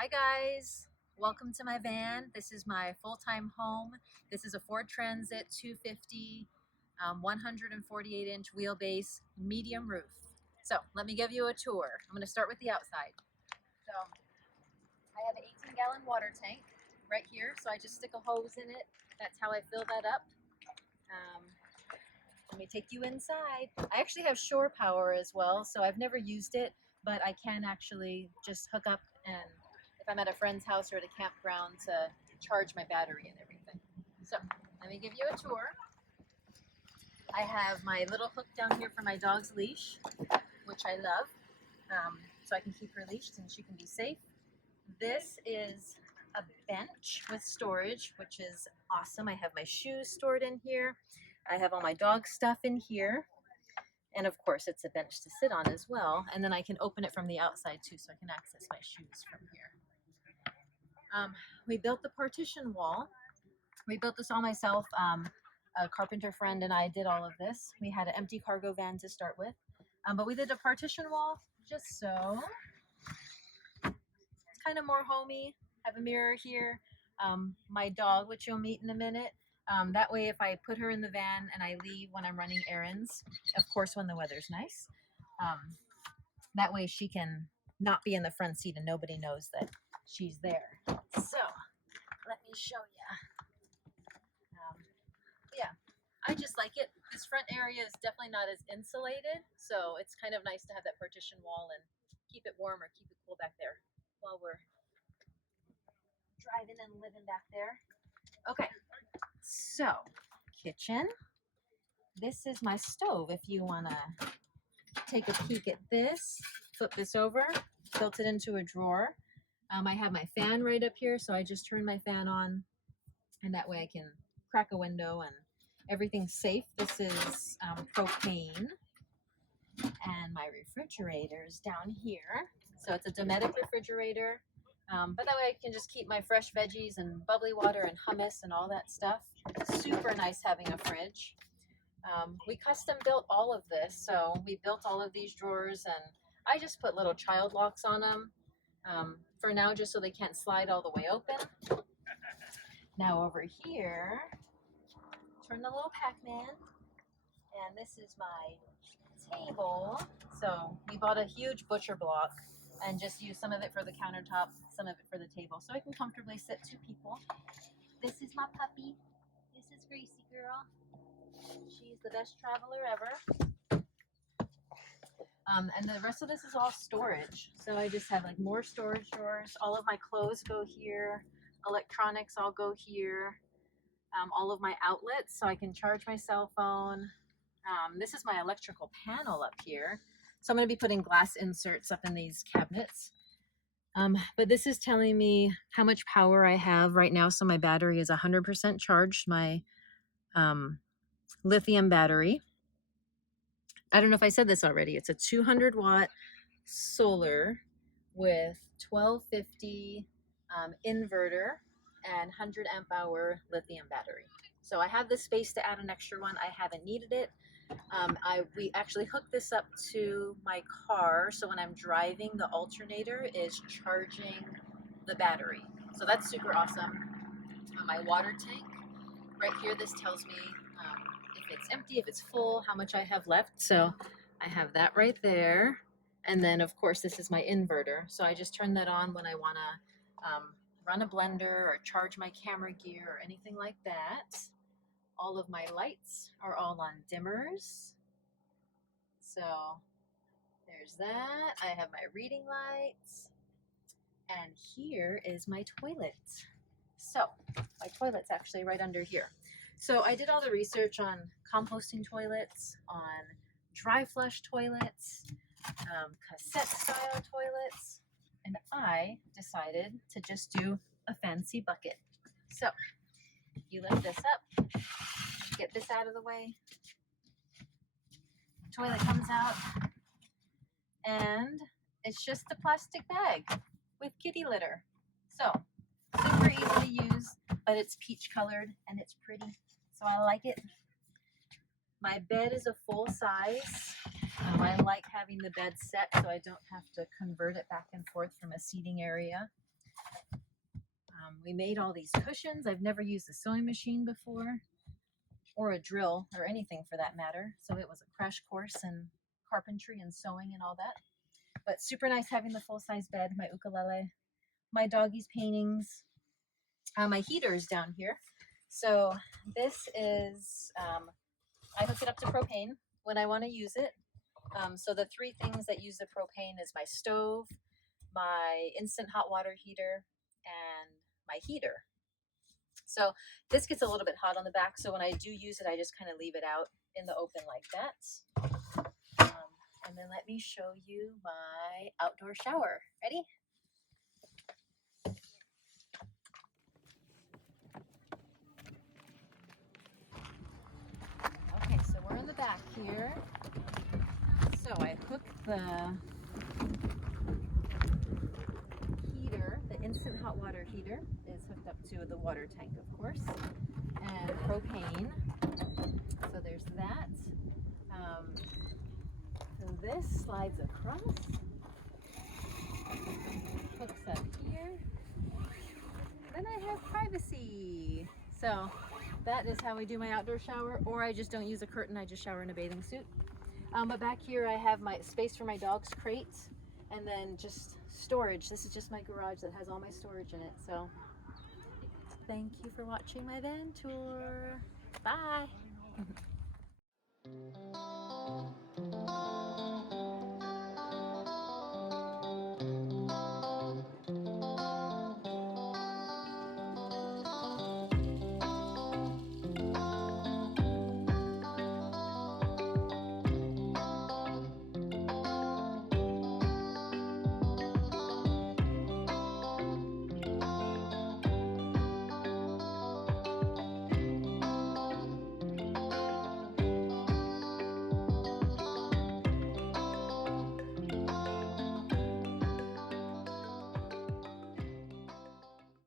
Hi guys, welcome to my van. This is my full-time home. This is a Ford Transit 250, 148-inch wheelbase, medium roof. So let me give you a tour. I'm going to start with the outside. So I have an 18-gallon water tank right here. So I just stick a hose in it. That's how I fill that up. Let me take you inside. I actually have shore power as well, so I've never used it, but I can actually just hook up and if I'm at a friend's house or at a campground to charge my battery and everything. So let me give you a tour. I have my little hook down here for my dog's leash, which I love, so I can keep her leashed and she can be safe. This is a bench with storage, which is awesome. I have my shoes stored in here. I have all my dog stuff in here. And of course, it's a bench to sit on as well. And then I can open it from the outside too, so I can access my shoes from here. We built the partition wall. We built this all myself. A carpenter friend and I did all of this. We had an empty cargo van to start with. But we did a partition wall just so it's kind of more homey. Have a mirror here. My dog, which you'll meet in a minute. That way, if I put her in the van and I leave when I'm running errands, of course, when the weather's nice, that way she can not be in the front seat and nobody knows that she's there. So let me show you. Yeah, I just like it. This front area is definitely not as insulated, so it's kind of nice to have that partition wall and keep it warm or keep it cool back there while we're driving and living back there. Okay, so kitchen. This is my stove if you want to take a peek at this. Flip this over, built it into a drawer. I have my fan right up here, so I just turn my fan on and that way I can crack a window and everything's safe. This is propane, and my refrigerator is down here. So it's a Dometic refrigerator, but that way I can just keep my fresh veggies and bubbly water and hummus and all that stuff. Super nice having a fridge. We custom built all of this, so we built all of these drawers and I just put little child locks on them for now, just so they can't slide all the way open. Now over here, turn the little Pac-Man, and this is my table. So we bought a huge butcher block and just use some of it for the countertop, some of it for the table, so I can comfortably sit two people. This is my puppy. This is Gracie girl. She's the best traveler ever. And the rest of this is all storage. So I just have like more storage drawers. All of my clothes go here. Electronics all go here. All of my outlets, so I can charge my cell phone. This is my electrical panel up here. So I'm going to be putting glass inserts up in these cabinets. But this is telling me how much power I have right now. So my battery is 100% charged, my lithium battery. I don't know if I said this already. It's a 200 watt solar with 1250 inverter and 100 amp hour lithium battery. So I have the space to add an extra one. I haven't needed it. We actually hooked this up to my car, so when I'm driving, the alternator is charging the battery. So that's super awesome. My water tank right here, this tells me if it's empty, if it's full, how much I have left. So I have that right there. And then of course this is my inverter. So I just turn that on when I want to run a blender or charge my camera gear or anything like that. All of my lights are all on dimmers. So there's that. I have my reading lights. And here is my toilet. So my toilet's actually right under here. So I did all the research on composting toilets, on dry flush toilets, cassette style toilets, and I decided to just do a fancy bucket. So you lift this up, get this out of the way, toilet comes out, and it's just a plastic bag with kitty litter. So super easy to use, but it's peach colored and it's pretty, so I like it. My bed is a full size. I like having the bed set so I don't have to convert it back and forth from a seating area. We made all these cushions. I've never used a sewing machine before, or a drill, or anything for that matter. So it was a crash course in carpentry and sewing and all that. But super nice having the full-size bed, my ukulele, my doggy's paintings, my heaters down here. So this is, I hook it up to propane when I want to use it. So the three things that use the propane is my stove, my instant hot water heater, and my heater. So this gets a little bit hot on the back, so when I do use it, I just kind of leave it out in the open like that. And then let me show you my outdoor shower. Ready? Okay, so we're in the back here. So I hook the heater, the instant hot water heater is hooked up to the water tank, of course, and propane. So there's that. So this slides across, hooks up here. Then I have privacy. So that is how I do my outdoor shower, or I just don't use a curtain, I just shower in a bathing suit. But back here I have my space for my dog's crate, and then just storage. This is just my garage that has all my storage in it. So thank you for watching my van tour. Bye.